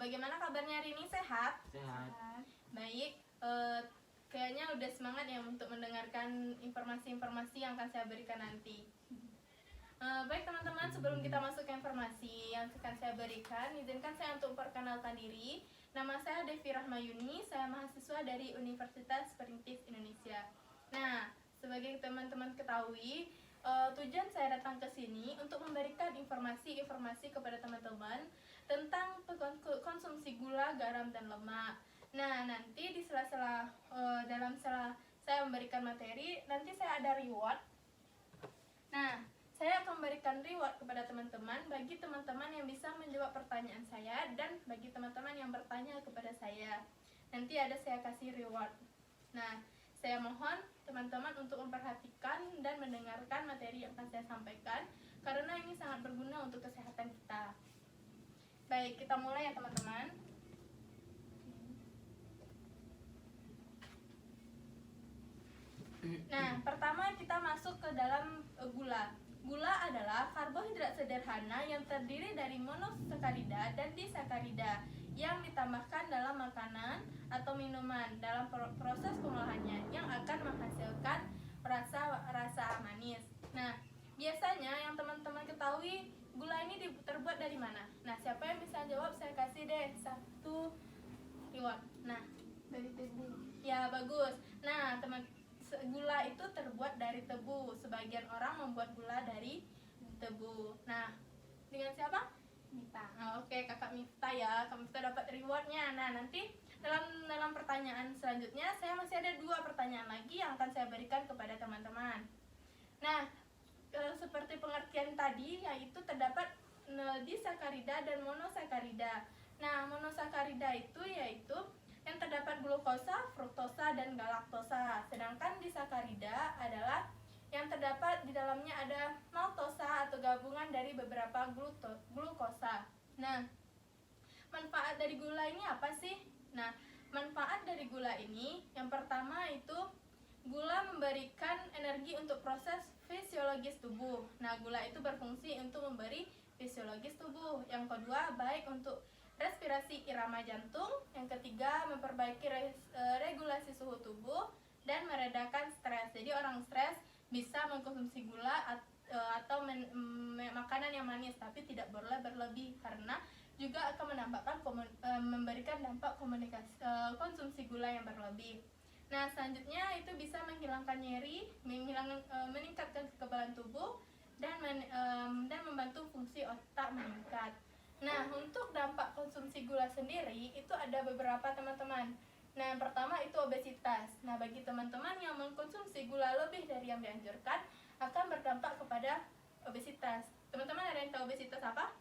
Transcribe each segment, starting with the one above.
Bagaimana kabarnya hari ini? Sehat? Sehat. Baik, kayaknya udah semangat ya untuk mendengarkan informasi-informasi yang akan saya berikan nanti. Baik teman-teman, sebelum kita masuk ke informasi yang akan saya berikan, izinkan saya untuk memperkenalkan diri. Nama saya Devi Rahmayuni, saya mahasiswa dari Universitas Perintis Indonesia. Nah, sebagai teman-teman ketahui, tujuan saya datang ke sini untuk memberikan informasi-informasi kepada teman-teman tentang konsumsi gula, garam, dan lemak. Nah, nanti di dalam sela saya memberikan materi, nanti saya ada reward. Nah, saya akan memberikan reward kepada teman-teman bagi teman-teman yang bisa menjawab pertanyaan saya dan bagi teman-teman yang bertanya kepada saya. Nanti saya kasih reward. Nah, saya mohon teman-teman untuk memperhatikan dan mendengarkan materi yang akan saya sampaikan karena ini sangat berguna untuk kesehatan kita. Baik, kita mulai ya teman-teman. Nah, pertama kita masuk ke dalam gula. Gula adalah karbohidrat sederhana yang terdiri dari monosakarida dan disakarida yang ditambahkan dalam makanan atau minuman dalam proses pengolahannya yang akan menghasilkan rasa manis. Nah, biasanya yang teman-teman ketahui gula ini terbuat dari mana? Nah, siapa yang bisa jawab saya kasih deh satu reward. Nah, Dari tebu. ya bagus. Nah, gula itu terbuat dari tebu. Sebagian orang membuat gula dari tebu. Nah, dengan siapa? Mita. Oke, kakak Mifta ya. Kak Mifta dapat rewardnya. Nah, nanti dalam pertanyaan selanjutnya saya masih ada 2 pertanyaan lagi yang akan saya berikan kepada teman-teman. Nah, seperti pengertian tadi, yaitu terdapat disakarida dan monosakarida. Nah, monosakarida itu yaitu yang terdapat glukosa, fruktosa, dan galaktosa. Sedangkan disakarida adalah yang terdapat di dalamnya ada maltosa atau gabungan dari beberapa glukosa. Nah, manfaat dari gula ini apa sih? Nah, manfaat dari gula ini yang pertama itu gula memberikan energi untuk proses fisiologis tubuh. Nah, gula itu berfungsi untuk memberi fisiologis tubuh. Yang kedua, baik untuk respirasi irama jantung. Yang ketiga, memperbaiki regulasi suhu tubuh dan meredakan stres. Jadi orang stres bisa mengkonsumsi gula atau makanan yang manis, tapi tidak boleh berlebih karena juga akan memberikan dampak konsumsi gula yang berlebih. Nah, selanjutnya itu bisa menghilangkan nyeri, meningkatkan kekebalan tubuh dan membantu fungsi otak meningkat. Nah, untuk dampak konsumsi gula sendiri itu ada beberapa teman-teman. Nah, yang pertama itu obesitas. Nah, bagi teman-teman yang mengkonsumsi gula lebih dari yang dianjurkan akan berdampak kepada obesitas. Teman-teman ada yang tahu obesitas apa?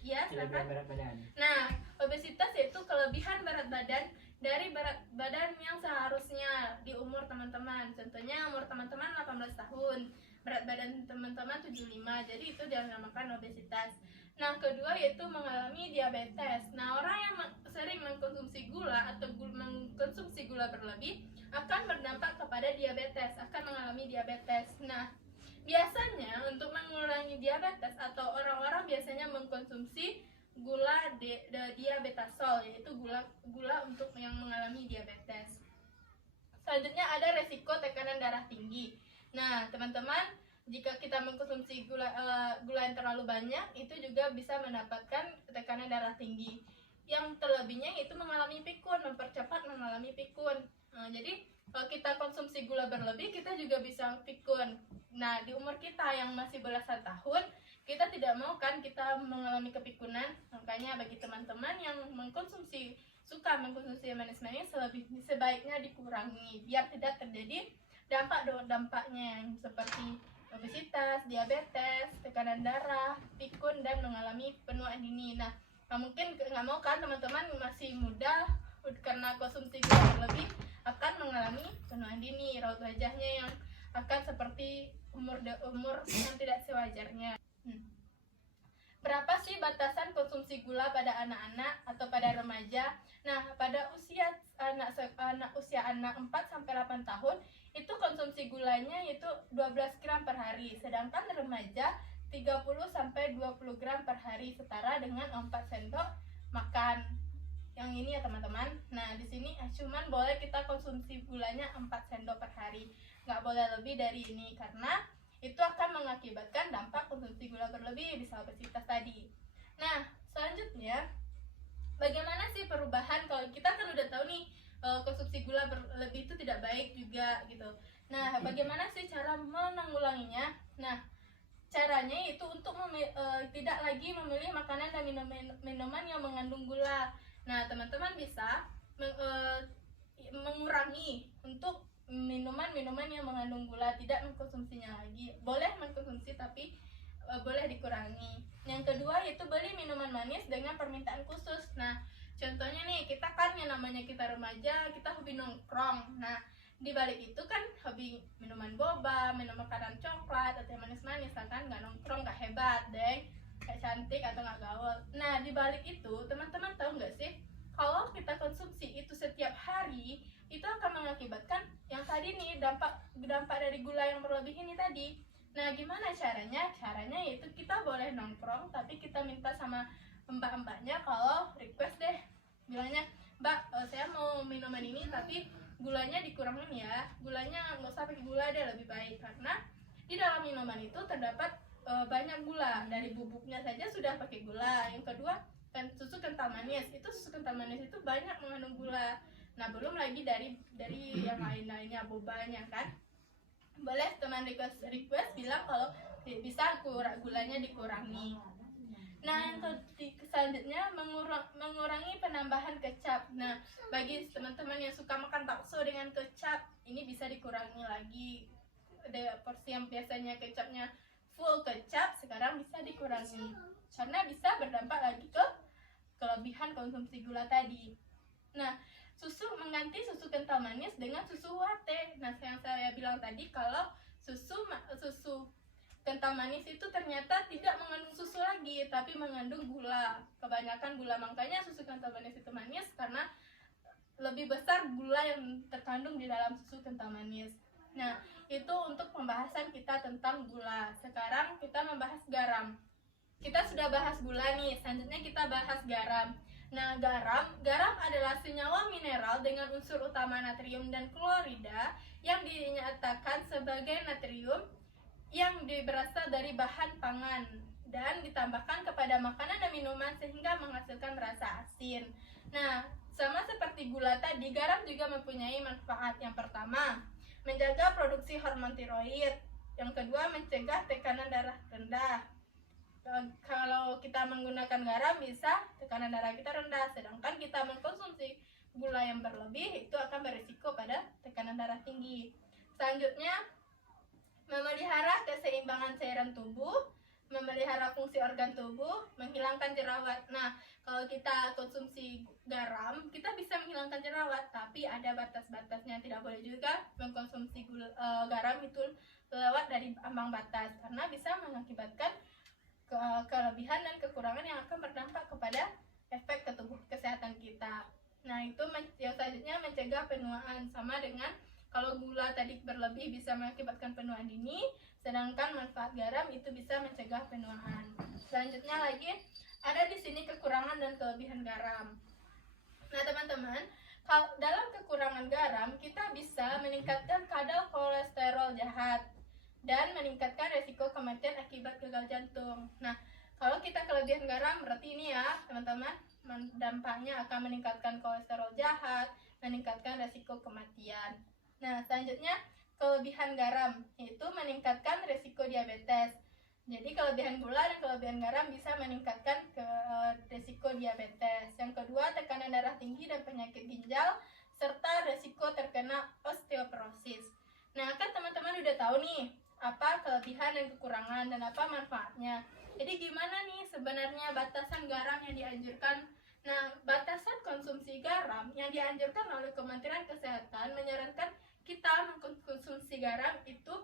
Ya, silakan. Berat badan. Nah, obesitas yaitu kelebihan berat badan dari berat badan yang seharusnya di umur teman-teman. Contohnya umur teman-teman 18 tahun, berat badan teman-teman 75. Jadi itu dinamakan obesitas. Nah, kedua yaitu mengalami diabetes. Nah, orang yang sering mengkonsumsi gula atau mengkonsumsi gula berlebih akan berdampak kepada diabetes, akan mengalami diabetes. Nah, biasanya untuk mengurangi diabetes atau orang-orang biasanya mengkonsumsi gula diabetasol, yaitu gula untuk yang mengalami diabetes. Selanjutnya ada resiko tekanan darah tinggi. Nah, teman-teman, jika kita mengkonsumsi gula yang terlalu banyak, itu juga bisa mendapatkan tekanan darah tinggi. Yang terlebihnya itu mengalami pikun, mempercepat mengalami pikun. Nah, jadi kalau kita konsumsi gula berlebih, kita juga bisa pikun. Nah, di umur kita yang masih belasan tahun, kita tidak mau kan kita mengalami kepikunan. Makanya bagi teman-teman yang suka mengkonsumsi manis-manis, sebaiknya dikurangi biar tidak terjadi dampak-dampaknya yang seperti obesitas, diabetes, tekanan darah, pikun, dan mengalami penuaan dini. Nah, mungkin nggak mau kan teman-teman masih muda karena konsumsi gula berlebih akan mengalami penuaan dini, raut wajahnya yang akan seperti umur yang tidak sewajarnya. Berapa sih batasan konsumsi gula pada anak-anak atau pada remaja? Nah, pada anak usia 4 sampai 8 tahun itu konsumsi gulanya yaitu 12 gram per hari, sedangkan remaja 30 sampai 20 gram per hari, setara dengan 4 sendok makan. Yang ini ya teman-teman. Nah di sini cuman boleh kita konsumsi gulanya 4 sendok per hari, nggak boleh lebih dari ini karena itu akan mengakibatkan dampak konsumsi gula berlebih, bisa obesitas tadi. Nah selanjutnya, bagaimana sih perubahan kalau kita kan udah tahu nih konsumsi gula berlebih itu tidak baik juga gitu. Nah bagaimana sih cara menanggulanginya? Nah caranya itu untuk tidak lagi memilih makanan dan minuman yang mengandung gula. Nah teman-teman bisa mengurangi untuk minuman-minuman yang mengandung gula, tidak mengkonsumsinya lagi. Boleh mengkonsumsi tapi boleh dikurangi. Yang kedua yaitu beli minuman manis dengan permintaan khusus. Nah contohnya nih, kita kan yang namanya kita remaja, kita hobi nongkrong. Nah di balik itu kan hobi minuman boba, minum makanan coklat atau yang manis-manis, kan nggak nongkrong, nggak hebat deh, kayak cantik atau nggak gaul. Nah di balik itu teman-teman tahu nggak sih, kalau kita konsumsi itu setiap hari, itu akan mengakibatkan yang tadi nih, dampak dari gula yang berlebih ini tadi. Nah gimana caranya? Caranya yaitu kita boleh nongkrong, tapi kita minta sama mbak-mbaknya kalau request deh, bilangnya, mbak saya mau minuman ini tapi gulanya dikurangin ya, gulanya nggak usah pakai gula deh, lebih baik, karena di dalam minuman itu terdapat banyak gula, dari bubuknya saja sudah pakai gula. Yang kedua kan susu kental manis, itu susu kental manis itu banyak mengandung gula. Nah belum lagi dari yang lain-lainnya, bobanya kan. Boleh teman request bilang kalau bisa gulanya dikurangi. Nah yang selanjutnya mengurangi penambahan kecap. Nah bagi teman-teman yang suka makan bakso dengan kecap, ini bisa dikurangi lagi. Ada porsi yang biasanya kecapnya full kecap, sekarang bisa dikurangi karena bisa berdampak lagi ke kelebihan konsumsi gula tadi. Nah mengganti susu kental manis dengan susu UHT. Nah yang saya bilang tadi, kalau susu kental manis itu ternyata tidak mengandung susu lagi, tapi mengandung gula, kebanyakan gula. Makanya susu kental manis itu manis karena lebih besar gula yang terkandung di dalam susu kental manis. Nah itu untuk pembahasan kita tentang gula. Sekarang kita membahas garam. Kita sudah bahas gula nih, selanjutnya kita bahas garam. Nah garam adalah senyawa mineral dengan unsur utama natrium dan klorida yang dinyatakan sebagai natrium yang berasal dari bahan pangan dan ditambahkan kepada makanan dan minuman sehingga menghasilkan rasa asin. Nah sama seperti gula tadi, garam juga mempunyai manfaat. Yang pertama, menjaga produksi hormon tiroid. Yang kedua, mencegah tekanan darah rendah. Kalau kita menggunakan garam, bisa tekanan darah kita rendah. Sedangkan kita mengkonsumsi gula yang berlebih, itu akan berisiko pada tekanan darah tinggi. Selanjutnya, memelihara keseimbangan cairan tubuh, memelihara fungsi organ tubuh, menghilangkan jerawat. Nah kalau kita konsumsi garam, kita bisa menghilangkan jerawat, tapi ada batas-batasnya. Tidak boleh juga mengkonsumsi garam itu lewat dari ambang batas, karena bisa mengakibatkan kelebihan dan kekurangan yang akan berdampak kepada efek ke tubuh kesehatan kita. Nah itu yang selanjutnya, mencegah penuaan. Sama dengan kalau gula tadi berlebih bisa mengakibatkan penuaan dini, sedangkan manfaat garam itu bisa mencegah penuaan. Selanjutnya lagi ada di sini kekurangan dan kelebihan garam. Nah teman-teman, dalam kekurangan garam kita bisa meningkatkan kadar kolesterol jahat dan meningkatkan resiko kematian akibat gagal jantung. Nah kalau kita kelebihan garam, berarti ini ya teman-teman, dampaknya akan meningkatkan kolesterol jahat, meningkatkan resiko kematian. Nah selanjutnya kelebihan garam, yaitu meningkatkan resiko diabetes. Jadi kelebihan gula dan kelebihan garam bisa meningkatkan resiko diabetes. Yang kedua, tekanan darah tinggi dan penyakit ginjal, serta resiko terkena osteoporosis. Nah kan teman-teman udah tahu nih apa kelebihan dan kekurangan dan apa manfaatnya. Jadi gimana nih sebenarnya batasan garam yang dianjurkan? Nah batasan konsumsi garam yang dianjurkan oleh Kementerian Kesehatan menyarankan kita mengkonsumsi garam itu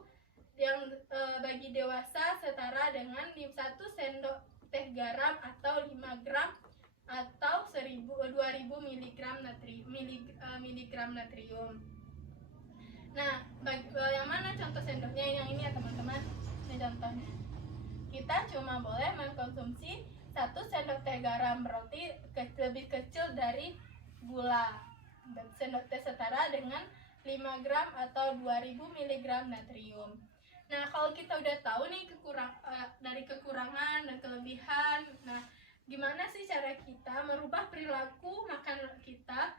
yang bagi dewasa setara dengan 1 sendok teh garam atau 5 gram atau 2000 miligram natrium. Nah yang mana contoh sendoknya? Yang ini ya teman-teman, ini contohnya. Kita cuma boleh mengkonsumsi 1 1 sendok teh garam, berarti lebih kecil dari gula. Dan sendok teh setara dengan 5 gram atau 2000 mg natrium. Nah, kalau kita udah tahu nih dari kekurangan dan kelebihan, nah gimana sih cara kita merubah perilaku makan kita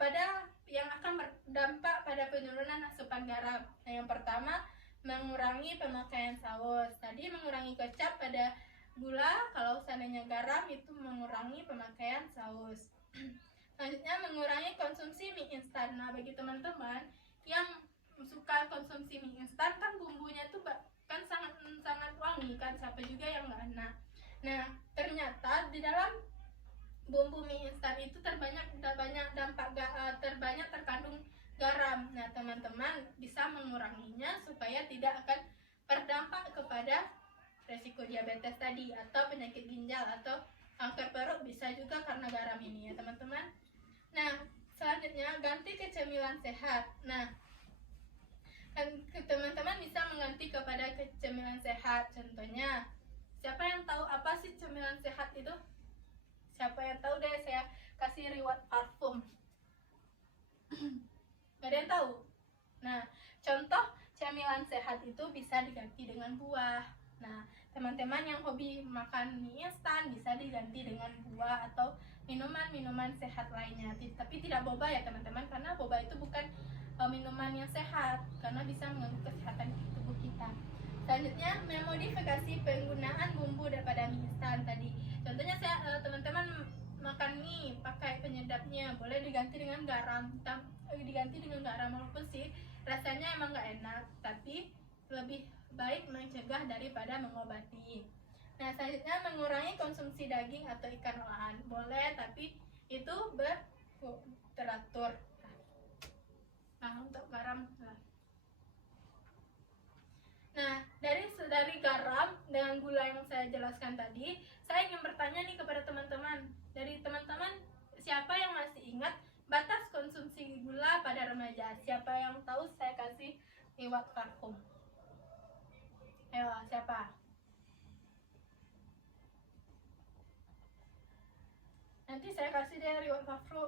pada yang akan berdampak pada penurunan asupan garam. Nah, yang pertama, mengurangi pemakaian saus. Tadi mengurangi kecap pada gula, kalau seandainya garam itu mengurangi pemakaian saus. Selanjutnya, mengurangi konsumsi mie instan. Nah, bagi teman-teman yang suka konsumsi mie instan, kan bumbunya tuh kan sangat wangi kan, siapa juga yang nggak enak. Nah, ternyata di dalam bumbu mie instan itu terbanyak terkandung garam. Nah, teman-teman bisa menguranginya supaya tidak akan berdampak kepada resiko diabetes tadi, atau penyakit ginjal, atau kanker perut, bisa juga karena garam ini ya teman-teman. Nah, selanjutnya ganti ke cemilan sehat. Nah, teman-teman bisa mengganti kepada cemilan sehat. Contohnya, siapa yang tahu apa sih cemilan sehat itu? Siapa yang tahu deh, saya kasih reward parfum. Gak ada yang tahu? Nah, contoh cemilan sehat itu bisa diganti dengan buah. Nah, teman-teman yang hobi makan mie instan bisa diganti dengan buah atau minuman-minuman sehat lainnya. Tapi tidak boba ya teman-teman, karena boba itu bukan minuman yang sehat, karena bisa mengganggu kesehatan tubuh kita. Selanjutnya, memodifikasi penggunaan bumbu daripada mie instan tadi. Contohnya teman-teman makan mie pakai penyedapnya, boleh diganti dengan garam. Walaupun sih rasanya emang nggak enak, tapi lebih baik mencegah daripada mengobati. Nah, selanjutnya, mengurangi konsumsi daging atau ikan olahan. Boleh, tapi itu teratur. Nah, untuk garam. Nah, dari garam dengan gula yang saya jelaskan tadi, saya ingin bertanya nih kepada teman-teman. Dari teman-teman, siapa yang masih ingat batas konsumsi gula pada remaja? Siapa yang tahu, saya kasih reward parfum. Ayo, siapa? Nanti saya kasih dia reward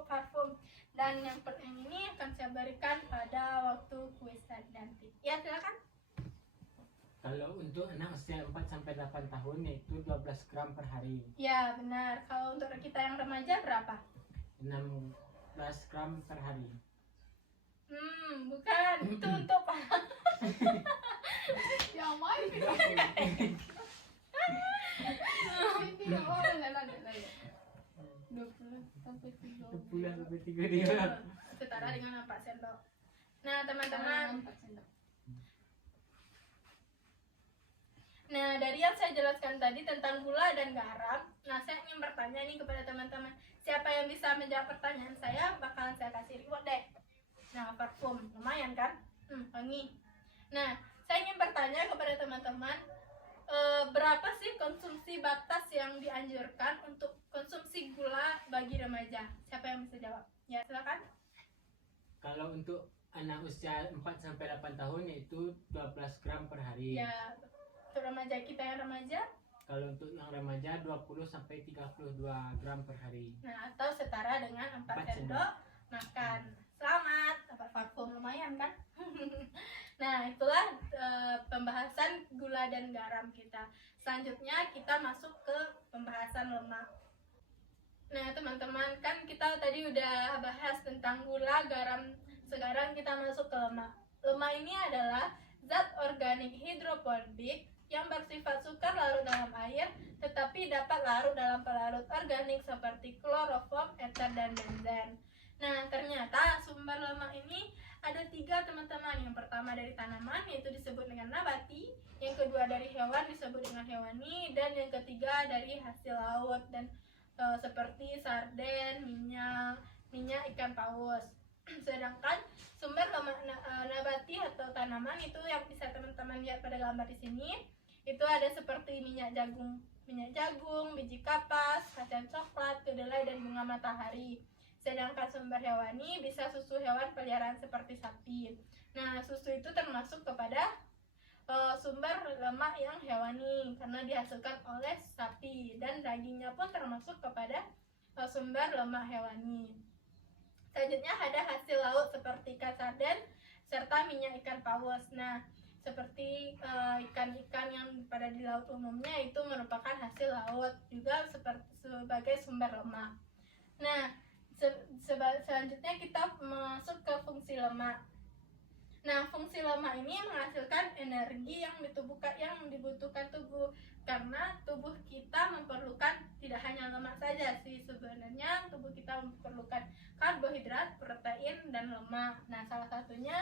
parfum. Dan yang ini akan saya berikan pada waktu kuis nanti. Ya, silakan. Kalau untuk anak usia 4-8 tahun yaitu 12 gram per hari. Ya, benar. Kalau untuk kita yang remaja berapa? 16 gram per hari. Bukan. Itu untuk yang main. 20-30 setara dengan 4 sendok. Nah, teman-teman, nah dari yang saya jelaskan tadi tentang gula dan garam, nah saya ingin bertanya nih kepada teman-teman, siapa yang bisa menjawab pertanyaan saya, bakalan saya kasih reward deh. Nah, parfum lumayan kan, wangi. Nah, saya ingin bertanya kepada teman-teman, berapa sih konsumsi batas yang dianjurkan untuk konsumsi gula bagi remaja? Siapa yang bisa jawab? Ya, silakan. Kalau untuk anak usia 4-8 tahun yaitu 12 gram per hari. Ya, untuk remaja kita yang remaja? Kalau untuk yang remaja 20-32 gram per hari. Nah, atau setara dengan 4 sendok makan. Selamat, dapat parfum lumayan kan? Nah, itulah pembahasan gula dan garam kita. Selanjutnya kita masuk ke pembahasan lemak. Nah, teman-teman, kan kita tadi udah bahas tentang gula, garam. Sekarang kita masuk ke lemak. Lemak ini adalah zat organik hidrofobik yang bersifat sukar larut dalam air, tetapi dapat larut dalam pelarut organik seperti kloroform, eter, dan benzen. Nah, ternyata sumber lemak ini ada 3 teman-teman. Yang pertama dari tanaman, yaitu disebut dengan nabati. Yang kedua dari hewan, disebut dengan hewani. Dan yang ketiga dari hasil laut, dan seperti sarden, minyak ikan paus. Sedangkan sumber lemak nabati atau tanaman itu yang bisa teman-teman lihat pada gambar di sini, itu ada seperti minyak jagung, biji kapas, kacang coklat, kedelai, dan bunga matahari. Sedangkan sumber hewani bisa susu hewan peliharaan seperti sapi. Nah, susu itu termasuk kepada sumber lemak yang hewani karena dihasilkan oleh sapi, dan dagingnya pun termasuk kepada sumber lemak hewani. Selanjutnya ada hasil laut seperti ikan sarden serta minyak ikan paus. Nah, seperti ikan-ikan yang pada di laut umumnya itu merupakan hasil laut juga sebagai sumber lemak. Nah, selanjutnya kita masuk ke fungsi lemak. Nah, fungsi lemak ini menghasilkan energi yang dibutuhkan tubuh, karena tubuh kita memerlukan tidak hanya lemak saja sih, sebenarnya tubuh kita memerlukan karbohidrat, protein, dan lemak. Nah, salah satunya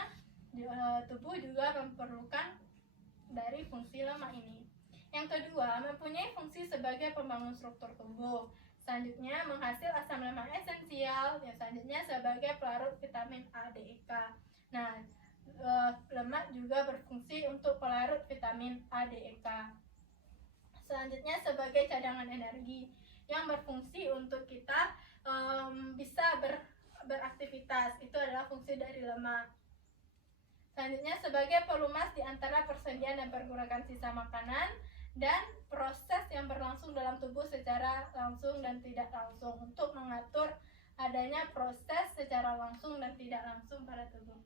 tubuh juga memerlukan dari fungsi lemak ini. Yang kedua, mempunyai fungsi sebagai pembangun struktur tubuh. Selanjutnya, menghasil asam lemak esensial. Yang selanjutnya sebagai pelarut vitamin A, D, E, K. Nah, lemak juga berfungsi untuk pelarut vitamin A, D, E, K. Selanjutnya sebagai cadangan energi yang berfungsi untuk kita bisa beraktivitas. Itu adalah fungsi dari lemak. Selanjutnya sebagai pelumas di antara persediaan dan pergerakan sisa makanan, dan proses yang berlangsung dalam tubuh secara langsung dan tidak langsung untuk mengatur adanya proses secara langsung dan tidak langsung pada tubuh.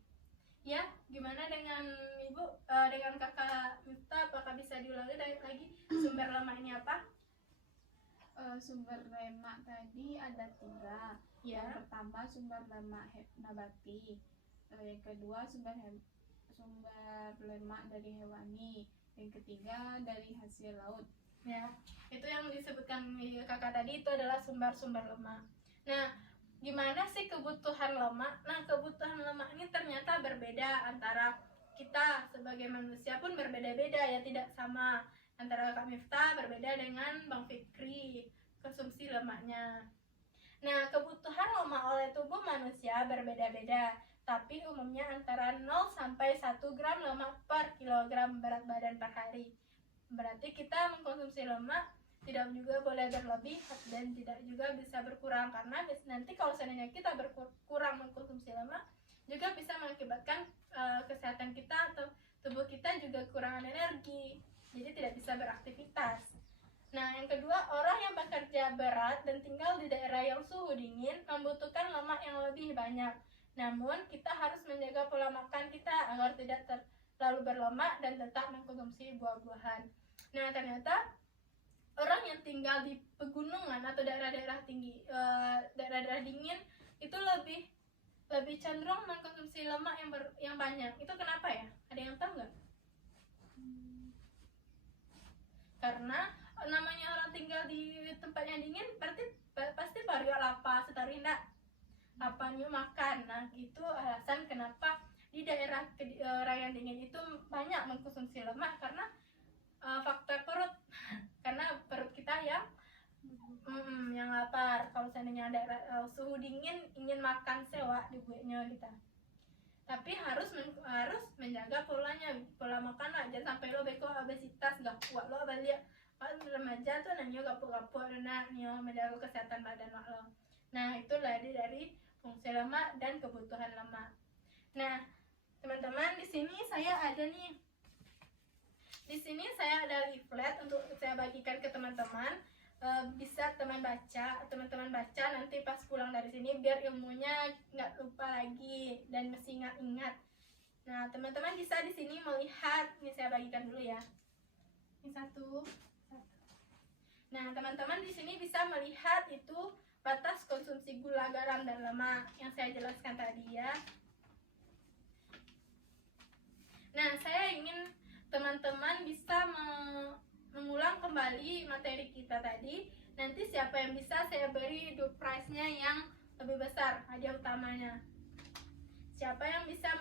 Ya, gimana dengan Ibu, dengan Kakak Miftah, apakah bisa diulangi lagi sumber lemak ini apa? Sumber lemak tadi ada 3. Ya. Yang pertama sumber lemak nabati, yang kedua sumber lemak dari hewani, yang ketiga dari hasil laut. Ya, itu yang disebutkan Kakak tadi itu adalah sumber-sumber lemak. Nah, gimana sih kebutuhan lemak? Nah, kebutuhan lemak ini ternyata berbeda antara kita sebagai manusia pun berbeda-beda ya, tidak sama. Antara Kak Miftah berbeda dengan Bang Fikri konsumsi lemaknya. Nah, kebutuhan lemak oleh tubuh manusia berbeda-beda, tapi umumnya antara 0 sampai 1 gram lemak per kilogram berat badan per hari. Berarti kita mengkonsumsi lemak tidak juga boleh berlebih dan tidak juga bisa berkurang, karena nanti kalau seandainya kita berkurang mengkonsumsi lemak juga bisa mengakibatkan kesehatan kita atau tubuh kita juga kekurangan energi, jadi tidak bisa beraktivitas. Nah, yang kedua, orang yang bekerja berat dan tinggal di daerah yang suhu dingin membutuhkan lemak yang lebih banyak. Namun, kita harus menjaga pola makan kita agar tidak terlalu berlemak dan tetap mengkonsumsi buah-buahan. Nah, ternyata orang yang tinggal di pegunungan atau daerah-daerah tinggi, daerah-daerah dingin itu lebih cenderung mengkonsumsi lemak yang banyak. Itu kenapa ya? Ada yang tahu nggak? Karena namanya orang tinggal di tempat yang dingin pasti baru lapar, setaruh indah laparnya makan. Nah, itu alasan kenapa di daerah yang dingin itu banyak mengkonsumsi lemak, karena faktor perut. Karena perut kita yang lapar. Kalau seandainya daerah suhu dingin ingin makan sewa di buatnya kita. Tapi harus menjaga pola makan lah, jangan sampai lo beko obesitas gak kuat lo balik remaja tuh nanya gapuk-gapuk dan nanya menjaga kesehatan badan lo. Nah, itu dari fungsi lemak dan kebutuhan lemak. Nah, teman-teman, di sini saya ada leaflet untuk saya bagikan ke teman-teman. Bisa teman-teman baca nanti pas pulang dari sini biar ilmunya nggak lupa lagi dan mesti ingat-ingat. Nah, teman-teman bisa di sini melihat, ini saya bagikan dulu ya. Ini satu. Nah, teman-teman di sini bisa melihat itu batas konsumsi gula, garam, dan lemak yang saya jelaskan tadi ya. Nah, saya ingin teman-teman bisa mengulang kembali materi kita tadi. Nanti siapa yang bisa saya beri door prize-nya yang lebih besar, hadiah utamanya. Siapa yang bisa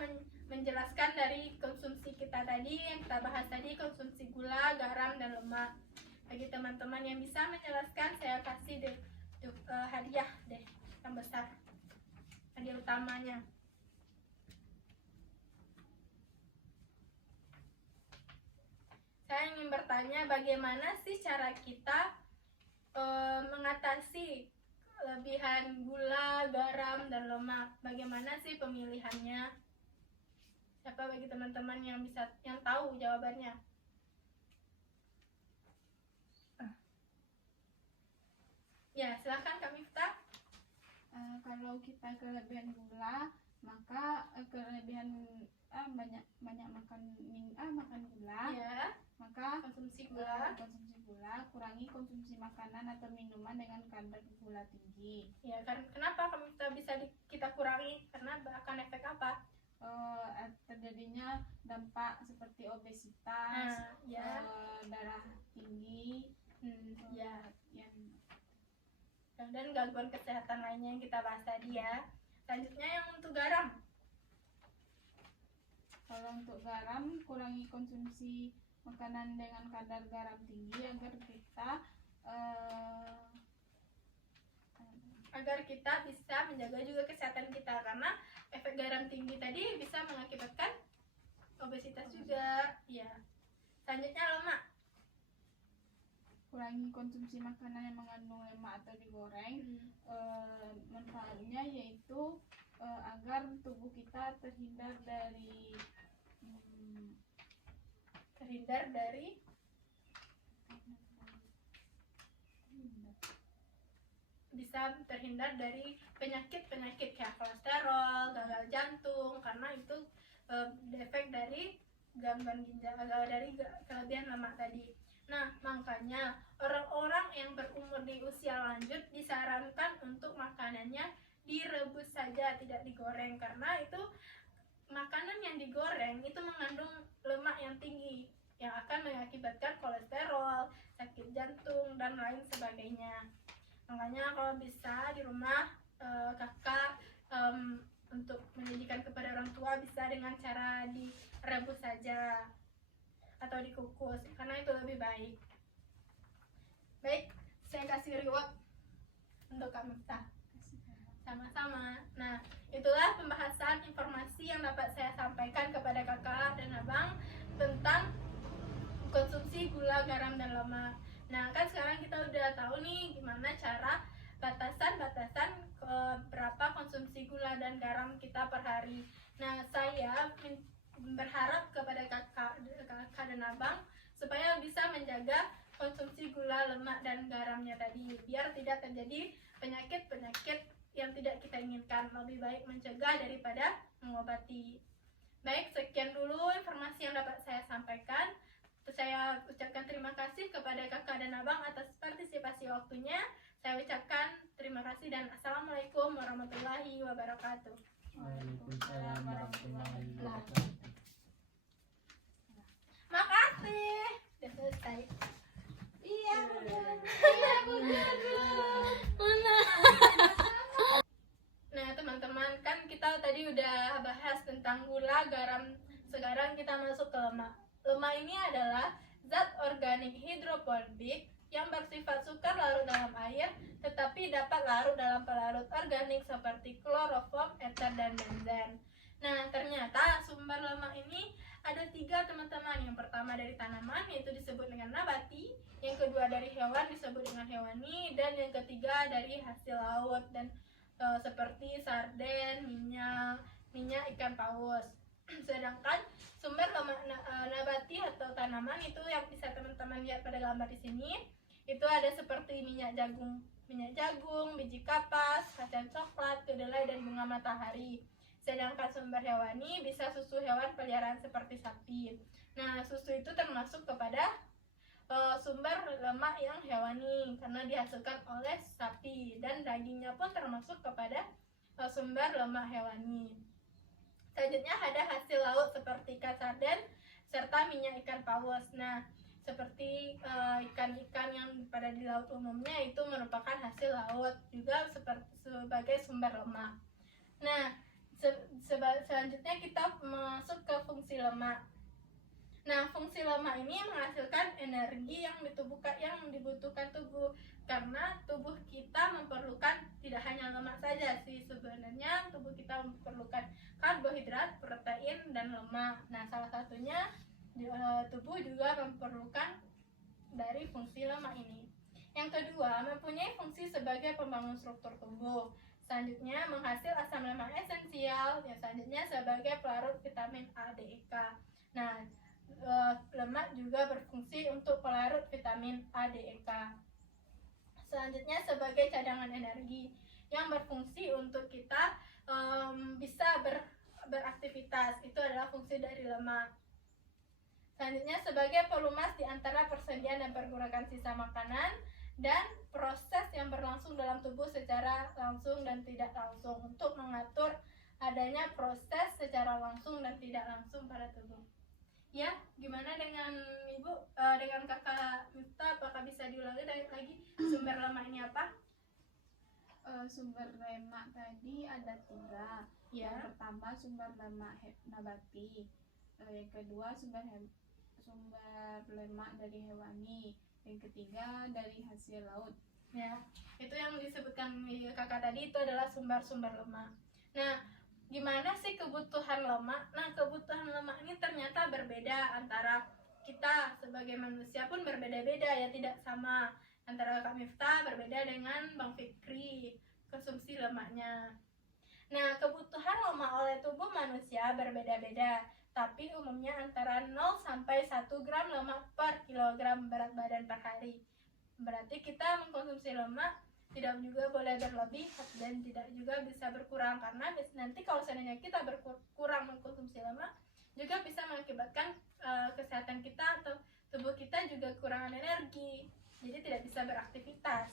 menjelaskan dari konsumsi kita tadi, yang kita bahas tadi, konsumsi gula, garam, dan lemak. Bagi teman-teman yang bisa menjelaskan, saya kasih hadiah yang besar, hadiah utamanya. Saya ingin bertanya, bagaimana sih cara kita mengatasi kelebihan gula, garam, dan lemak? Bagaimana sih pemilihannya? Siapa bagi teman-teman yang tahu jawabannya? Ya, silahkan Kak Miftah. Kalau kita kelebihan gula, maka kelebihan banyak makan gula, Ya, maka konsumsi gula. konsumsi gula, kurangi konsumsi makanan atau minuman dengan kadar gula tinggi. Ya, kenapa Kak Miftah bisa kita kurangi? Karena akan efek apa? Terjadinya dampak seperti obesitas, Ya. darah tinggi, Ya. yang Dan gangguan kesehatan lainnya yang kita bahas tadi ya. Selanjutnya yang untuk garam. kalau untuk garam, kurangi konsumsi makanan dengan kadar garam tinggi agar kita bisa menjaga juga kesehatan kita, karena efek garam tinggi tadi bisa mengakibatkan obesitas juga. Ya. Selanjutnya lemak. kurangi konsumsi makanan yang mengandung lemak atau digoreng. Manfaatnya yaitu agar tubuh kita terhindar dari penyakit-penyakit kayak kolesterol, gagal jantung, karena itu efek dari gangguan ginjal, dari kelebihan lemak tadi. Nah, makanya orang-orang yang berumur di usia lanjut disarankan untuk makanannya direbus saja, tidak digoreng, karena itu makanan yang digoreng itu mengandung lemak yang tinggi yang akan mengakibatkan kolesterol, sakit jantung, dan lain sebagainya. Makanya kalau bisa di rumah kakak untuk menyajikan kepada orang tua bisa dengan cara direbus saja atau dikukus, karena itu lebih baik. Baik, saya kasih reward untuk Kak Miftah. Sama-sama. Nah, itulah pembahasan informasi yang dapat saya sampaikan kepada kakak dan abang tentang konsumsi gula, garam, dan lemak. Nah, kan sekarang kita udah tahu nih gimana cara batasan berapa konsumsi gula dan garam kita per hari. Nah, saya berharap kepada kakak dan abang supaya bisa menjaga konsumsi gula, lemak, dan garamnya tadi, biar tidak terjadi penyakit-penyakit yang tidak kita inginkan. Lebih baik mencegah daripada mengobati. Baik, sekian dulu informasi yang dapat saya sampaikan. Saya ucapkan terima kasih kepada kakak dan abang atas partisipasi waktunya. Saya ucapkan terima kasih dan assalamualaikum warahmatullahi wabarakatuh. Waalaikumsalam warahmatullahi wabarakatuh. Makasih. Sudah selesai. Iya, Mana? Nah, teman-teman, kan kita tadi udah bahas tentang gula, garam. Sekarang kita masuk ke lemak. Lemak ini adalah zat organik hidrofobik yang bersifat sukar larut dalam air, tetapi dapat larut dalam pelarut organik seperti kloroform, eter, dan benzen. Nah, ternyata sumber lemak ini ada 3, teman-teman. Yang pertama dari tanaman, yaitu disebut dengan nabati. Yang kedua dari hewan, disebut dengan hewani. Dan yang ketiga dari hasil laut, dan seperti sarden, minyak ikan paus. Sedangkan sumber lemak nabati atau tanaman itu yang bisa teman-teman lihat pada gambar di sini, itu ada seperti minyak jagung, biji kapas, kacang coklat, kedelai, dan bunga matahari. Sedangkan sumber hewani bisa susu hewan peliharaan seperti sapi. Nah, susu itu termasuk kepada sumber lemak yang hewani karena dihasilkan oleh sapi, dan dagingnya pun termasuk kepada sumber lemak hewani. Selanjutnya ada hasil laut seperti ikan sarden serta minyak ikan paus. Nah, seperti ikan-ikan yang pada di laut umumnya itu merupakan hasil laut juga sebagai sumber lemak. Nah, selanjutnya kita masuk ke fungsi lemak. Nah, fungsi lemak ini menghasilkan energi yang dibutuhkan tubuh, karena tubuh kita memerlukan tidak hanya lemak saja sih, sebenarnya tubuh kita memerlukan karbohidrat, protein, dan lemak. Nah, salah satunya tubuh juga memerlukan dari fungsi lemak ini. Yang kedua, mempunyai fungsi sebagai pembangun struktur tubuh. Selanjutnya menghasil asam lemak esensial, yang selanjutnya sebagai pelarut vitamin A, D, E, K. Nah, lemak juga berfungsi untuk pelarut vitamin A, D, E, K. Selanjutnya sebagai cadangan energi yang berfungsi untuk kita bisa beraktivitas. Itu adalah fungsi dari lemak. Selanjutnya sebagai pelumas di antara persediaan dan pergerakan sisa makanan, dan proses yang berlangsung dalam tubuh secara langsung dan tidak langsung untuk mengatur adanya proses secara langsung dan tidak langsung pada tubuh. Ya, gimana dengan Ibu, dengan Kakak Miftah, apakah bisa diulangi lagi sumber lemak ini apa? Sumber lemak tadi ada 3. Ya. Yang pertama sumber lemak nabati, yang kedua sumber lemak dari hewani, yang ketiga dari hasil laut. Ya, itu yang disebutkan Kakak tadi itu adalah sumber-sumber lemak. Nah, gimana sih kebutuhan lemak? Nah, kebutuhan lemak ini ternyata berbeda antara kita sebagai manusia pun berbeda-beda ya, tidak sama. Antara Kak Miftah berbeda dengan Bang Fikri konsumsi lemaknya. Nah, kebutuhan lemak oleh tubuh manusia berbeda-beda, tapi umumnya antara 0 sampai 1 gram lemak per kilogram berat badan per hari. Berarti kita mengkonsumsi lemak tidak juga boleh berlebih dan tidak juga bisa berkurang, karena nanti kalau seandainya kita berkurang mengkonsumsi lemak juga bisa mengakibatkan kesehatan kita atau tubuh kita juga kekurangan energi, jadi tidak bisa beraktivitas.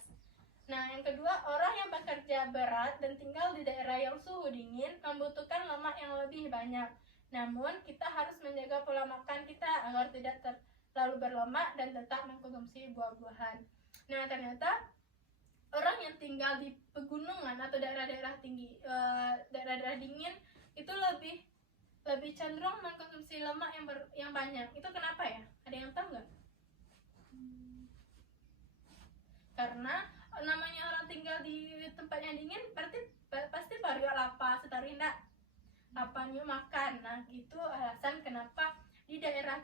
Nah, yang kedua, orang yang bekerja berat dan tinggal di daerah yang suhu dingin membutuhkan lemak yang lebih banyak. Namun, kita harus menjaga pola makan kita agar tidak terlalu berlemak dan tetap mengkonsumsi buah-buahan. Nah, ternyata orang yang tinggal di pegunungan atau daerah-daerah tinggi, daerah-daerah dingin itu lebih cenderung mengkonsumsi lemak yang banyak. Itu kenapa ya? Ada yang tahu nggak? Karena namanya orang tinggal di tempat yang dingin pasti baru lapar, setari ndak laparnya makan. Nah, itu alasan kenapa di daerah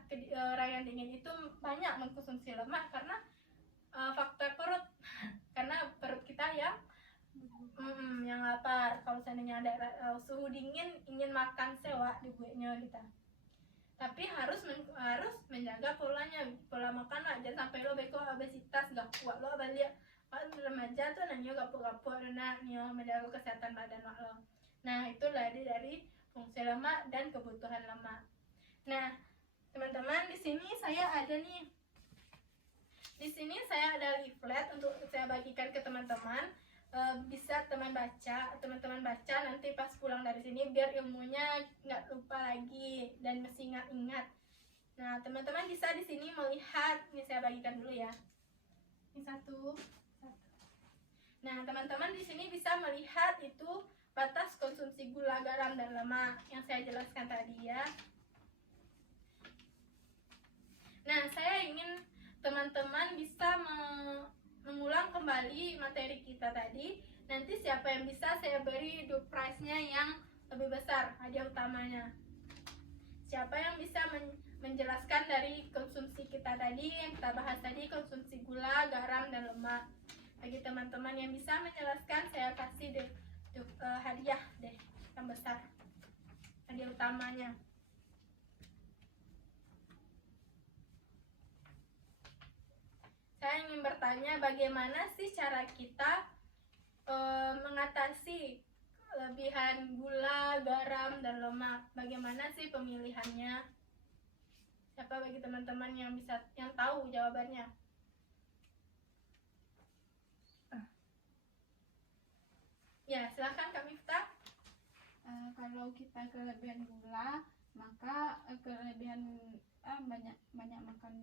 yang dingin itu banyak mengkonsumsi lemak, karena faktor perut. Karena perut kita yang lapar. Kalau seandainya daerah suhu dingin ingin makan sewa di buatnya kita. Tapi harus menjaga pola makan lah, jangan sampai lo beko obesitas gak kuat lo balik remaja tuh nanya gapuk-gapuk nanya menjaga kesehatan badan lo. Nah, itu dari fungsi lemak dan kebutuhan lemak. Nah, teman-teman, di sini saya ada leaflet untuk saya bagikan ke teman-teman. Bisa teman-teman baca nanti pas pulang dari sini biar ilmunya nggak lupa lagi dan mesti ingat. Nah, teman-teman bisa di sini melihat, ini saya bagikan dulu ya. Ini satu. Nah, teman-teman di sini bisa melihat itu batas konsumsi gula, garam, dan lemak yang saya jelaskan tadi ya. Nah, saya ingin teman-teman bisa mengulang kembali materi kita tadi. Nanti siapa yang bisa saya beri door prize-nya yang lebih besar, hadiah utamanya. Siapa yang bisa menjelaskan dari konsumsi kita tadi, yang kita bahas tadi, konsumsi gula, garam, dan lemak. Bagi teman-teman yang bisa menjelaskan, saya kasih hadiah yang besar, hadiah utamanya. Saya ingin bertanya, bagaimana sih cara kita mengatasi kelebihan gula, garam, dan lemak? Bagaimana sih pemilihannya? Siapa bagi teman-teman yang tahu jawabannya? Ya, silahkan Kak Miftah. Kalau kita kelebihan gula, maka kelebihan banyak makan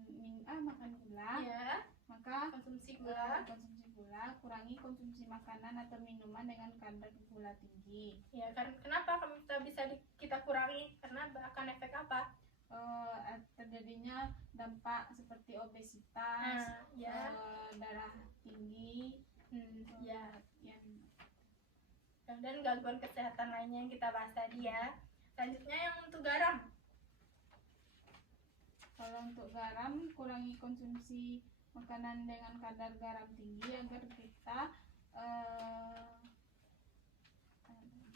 gula, Ya, maka konsumsi gula. kurangi konsumsi makanan atau minuman dengan kadar gula tinggi. Ya, kenapa Kak Miftah bisa kita kurangi? Karena akan efek apa? Terjadinya dampak seperti obesitas, darah tinggi, dan gangguan kesehatan lainnya yang kita bahas tadi ya. Selanjutnya yang untuk garam. Kalau untuk garam, kurangi konsumsi makanan dengan kadar garam tinggi agar kita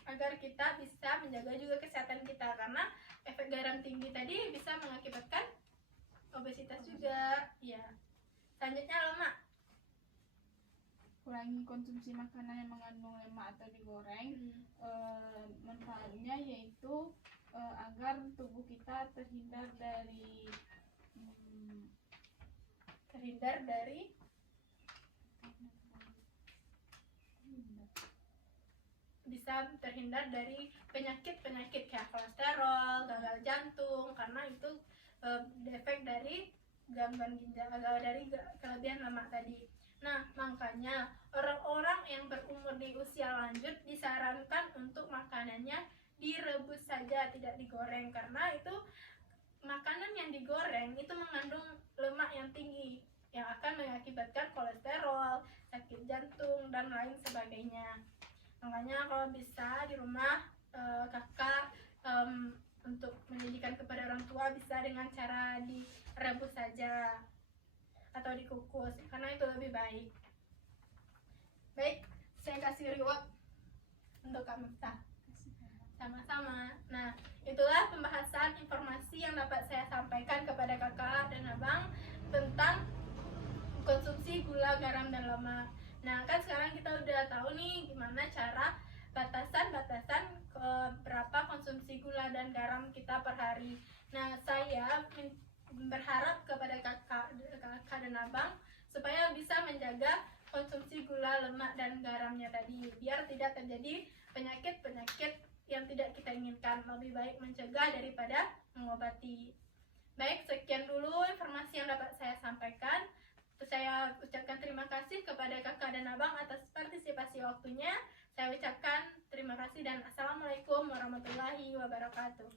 agar kita bisa menjaga juga kesehatan kita, karena efek garam tinggi tadi bisa mengakibatkan obesitas juga. Ya, selanjutnya lemak. Kurangi konsumsi makanan yang mengandung lemak atau digoreng. Manfaatnya yaitu agar tubuh kita terhindar dari penyakit-penyakit kayak kolesterol, gagal jantung, karena itu efek dari gangguan ginjal, dari kelebihan lemak tadi. Nah, makanya orang-orang yang berumur di usia lanjut disarankan untuk makanannya direbus saja, tidak digoreng, karena itu makanan yang digoreng itu mengandung lemak yang tinggi yang akan mengakibatkan kolesterol, sakit jantung, dan lain sebagainya. Makanya kalau bisa di rumah kakak untuk menyajikan kepada orang tua bisa dengan cara direbus saja atau dikukus, karena itu lebih baik. Baik, saya kasih reward untuk Kak Miftah. Sama-sama. Nah, itulah pembahasan informasi yang dapat saya sampaikan kepada kakak dan abang tentang konsumsi gula, garam, dan lemak. Nah, kan sekarang kita udah tahu nih gimana cara batasan-batasan berapa konsumsi gula dan garam kita per hari. Nah, saya berharap kepada kakak dan abang supaya bisa menjaga konsumsi gula, lemak, dan garamnya tadi, biar tidak terjadi penyakit-penyakit yang tidak kita inginkan. Lebih baik mencegah daripada mengobati. Baik, sekian dulu informasi yang dapat saya sampaikan. Saya ucapkan terima kasih kepada kakak dan abang atas partisipasi waktunya. Saya ucapkan terima kasih dan assalamualaikum warahmatullahi wabarakatuh.